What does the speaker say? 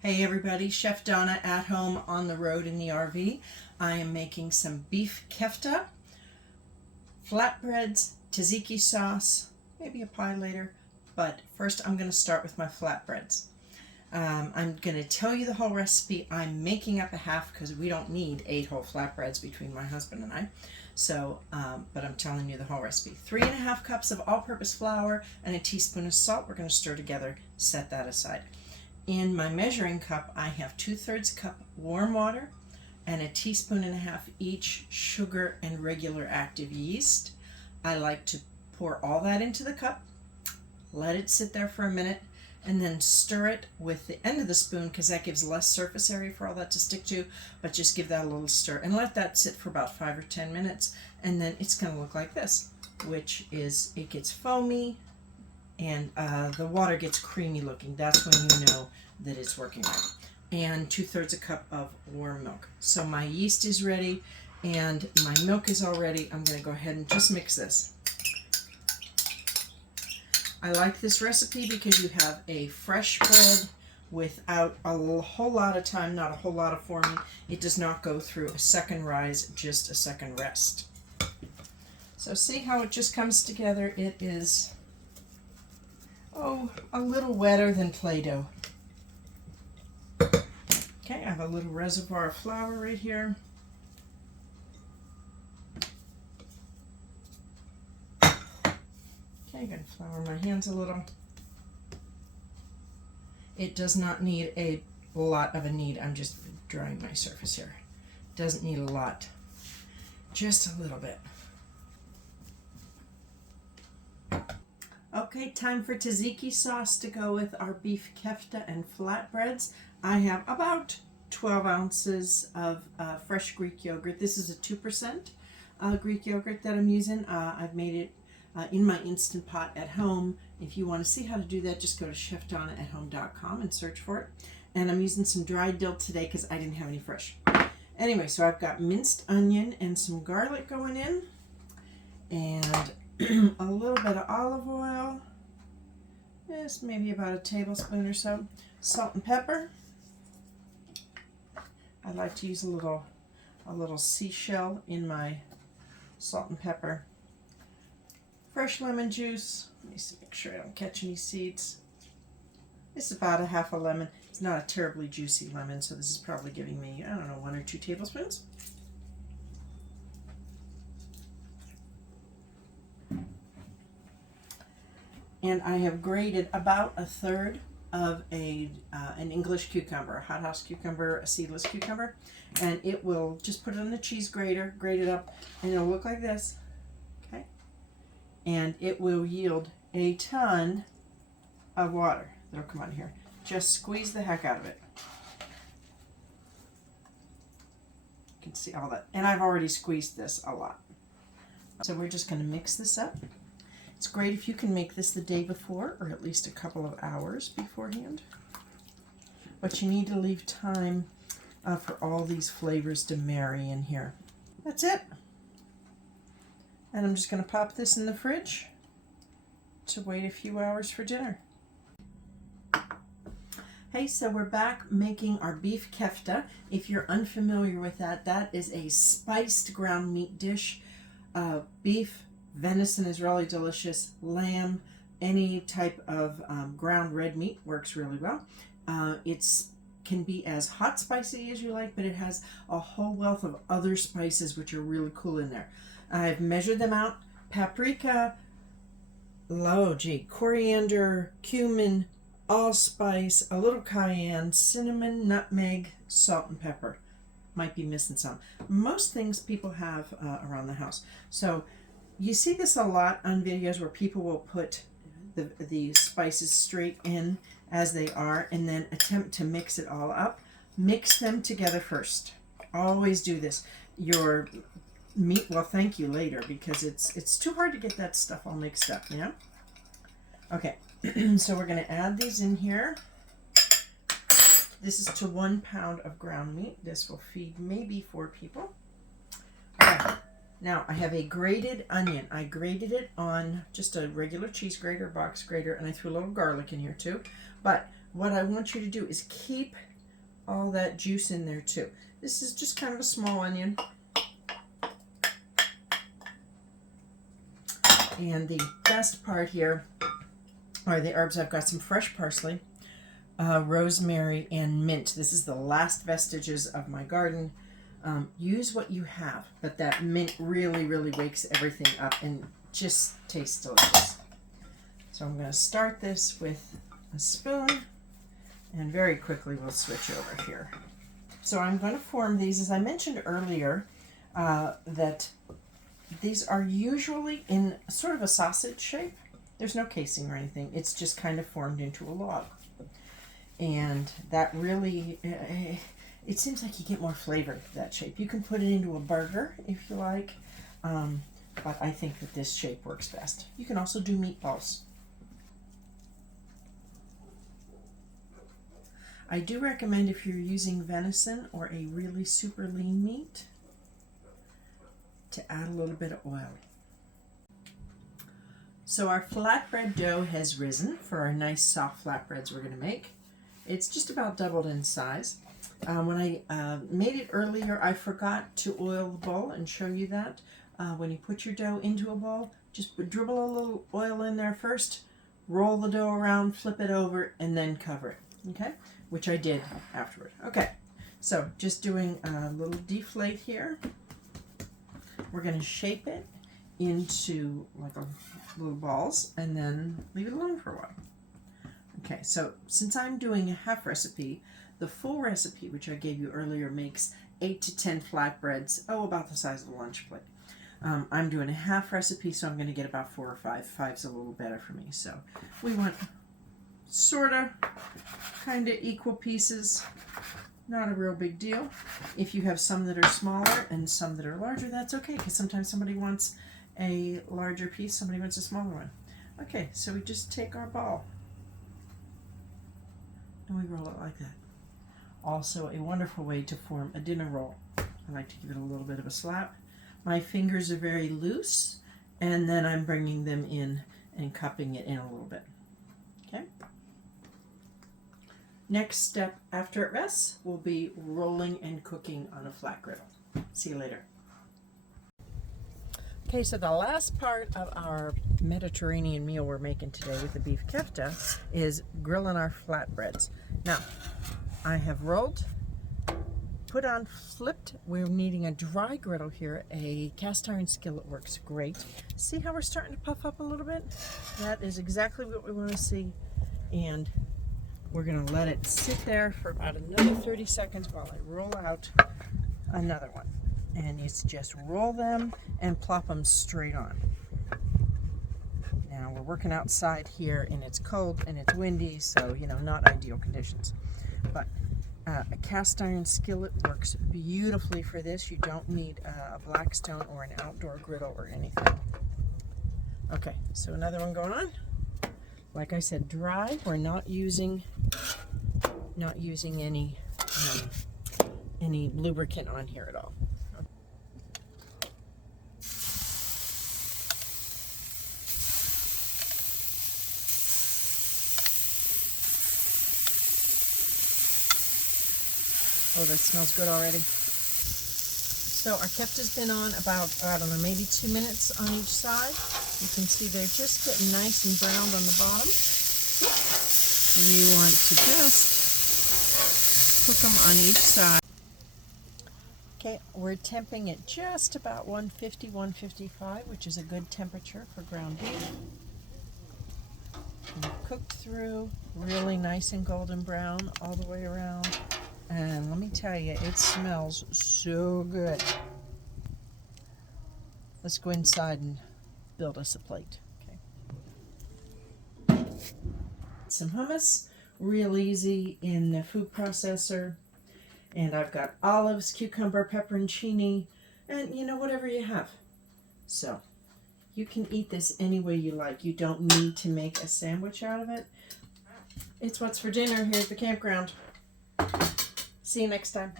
Hey everybody, Chef Donna at home on the road in the RV. I am making some beef kefta, flatbreads, tzatziki sauce, maybe a pie later, but first I'm going to start with my flatbreads. I'm going to tell you the whole recipe. I'm making up a half because we don't need 8 whole flatbreads between my husband and I. So, but I'm telling you the whole recipe. 3½ cups of all-purpose flour and a teaspoon of salt. We're going to stir together, set that aside. In my measuring cup, I have 2/3 cup warm water and a teaspoon and a half each sugar and regular active yeast. I like to pour all that into the cup, let it sit there for a minute, and then stir it with the end of the spoon because that gives less surface area for all that to stick to, but just give that a little stir and let that sit for about 5 or 10 minutes, and then it's going to look like this, which is it gets foamy and the water gets creamy looking. That's when you know that it's working right. And 2/3 cup of warm milk. So my yeast is ready and my milk is all ready. I'm going to go ahead and just mix this. I like this recipe because you have a fresh bread without a whole lot of time, not a whole lot of forming. It does not go through a second rise, just a second rest. So see how it just comes together. It is, a little wetter than Play-Doh. Okay, I have a little reservoir of flour right here. Okay, I'm going to flour my hands a little. It does not need a lot of a knead. I'm just drying my surface here. Doesn't need a lot, just a little bit. Okay, time for tzatziki sauce to go with our beef kefta and flatbreads. I have about 12 ounces of fresh Greek yogurt. This is a 2% Greek yogurt that I'm using. I've made it in my Instant Pot at home. If you want to see how to do that, just go to chefdonnaathome.com and search for it. And I'm using some dried dill today because I didn't have any fresh. Anyway, so I've got minced onion and some garlic going in, and a little bit of olive oil, just maybe about a tablespoon or so, salt and pepper. I like to use a little seashell in my salt and pepper. Fresh lemon juice. Let me see, make sure I don't catch any seeds. This is about a half a lemon. It's not a terribly juicy lemon, so this is probably giving me, 1 or 2 tablespoons. And I have grated about 1/3 of an English cucumber, a hothouse cucumber, a seedless cucumber, and it will just put it on the cheese grater, grate it up, and it'll look like this. Okay, and it will yield a ton of water that'll come on here. Just squeeze the heck out of it. You can see all that, and I've already squeezed this a lot. So we're just going to mix this up. It's great if you can make this the day before, or at least a couple of hours beforehand. But you need to leave time for all these flavors to marry in here. That's it. And I'm just going to pop this in the fridge to wait a few hours for dinner. Hey, so we're back making our beef kefta. If you're unfamiliar with that, that is a spiced ground meat dish. Beef, venison is really delicious. Lamb, any type of ground red meat works really well. It's can be as hot spicy as you like, but it has a whole wealth of other spices which are really cool in there. I've measured them out. Paprika, coriander, cumin, allspice, a little cayenne, cinnamon, nutmeg, salt, and pepper. Might be missing some. Most things people have around the house. So you see this a lot on videos where people will put the spices straight in as they are and then attempt to mix it all up. Mix them together first. Always do this. Your meat will thank you later because it's too hard to get that stuff all mixed up, you know? Okay, so we're going to add these in here. This is to 1 pound of ground meat. This will feed maybe 4 people. Okay. Now I have a grated onion. I grated it on just a regular cheese grater, box grater, and I threw a little garlic in here too. But what I want you to do is keep all that juice in there too. This is just kind of a small onion. And the best part here are the herbs. I've got some fresh parsley, rosemary, and mint. This is the last vestiges of my garden. Use what you have, but that mint really, really wakes everything up and just tastes delicious. So I'm going to start this with a spoon, and very quickly we'll switch over here. So I'm going to form these, as I mentioned earlier, that these are usually in sort of a sausage shape. There's no casing or anything. It's just kind of formed into a log. And that really, it seems like you get more flavor with that shape. You can put it into a burger if you like, but I think that this shape works best. You can also do meatballs. I do recommend, if you're using venison or a really super lean meat, to add a little bit of oil. So our flatbread dough has risen for our nice soft flatbreads we're going to make. It's just about doubled in size. When I made it earlier, I forgot to oil the bowl and show you that. When you put your dough into a bowl, just dribble a little oil in there first, roll the dough around, flip it over, and then cover it, okay? Which I did afterward. Okay, so just doing a little deflate here. We're going to shape it into like little balls and then leave it alone for a while. Okay, so since I'm doing a half recipe, the full recipe, which I gave you earlier, makes 8 to 10 flatbreads, about the size of a lunch plate. I'm doing a half recipe, so I'm going to get about 4 or 5. 5's a little better for me. So we want sort of, kind of equal pieces. Not a real big deal. If you have some that are smaller and some that are larger, that's okay, because sometimes somebody wants a larger piece, somebody wants a smaller one. Okay, so we just take our ball and we roll it like that. Also a wonderful way to form a dinner roll. I like to give it a little bit of a slap. My fingers are very loose, and then I'm bringing them in and cupping it in a little bit. Okay. Next step after it rests will be rolling and cooking on a flat griddle. See you later. Okay, so the last part of our Mediterranean meal we're making today with the beef kefta is grilling our flatbreads. Now, I have rolled, put on, flipped. We're needing a dry griddle here. A cast iron skillet works great. See how we're starting to puff up a little bit? That is exactly what we want to see. And we're going to let it sit there for about another 30 seconds while I roll out another one. And you just roll them and plop them straight on. Now we're working outside here and it's cold and it's windy, so not ideal conditions. But a cast iron skillet works beautifully for this. You don't need a Blackstone or an outdoor griddle or anything. Okay, so another one going on. Like I said, dry. We're not using any lubricant on here at all. Oh, that smells good already. So our kefta's been on about, I don't know, maybe 2 minutes on each side. You can see they're just getting nice and browned on the bottom. You want to just cook them on each side. Okay, we're temping at just about 150, 155, which is a good temperature for ground beef. And cooked through, really nice and golden brown all the way around. And let me tell you, it smells so good. Let's go inside and build us a plate. Okay. Some hummus, real easy in the food processor. And I've got olives, cucumber, pepperoncini, and whatever you have. So you can eat this any way you like. You don't need to make a sandwich out of it. It's what's for dinner here at the campground. See you next time.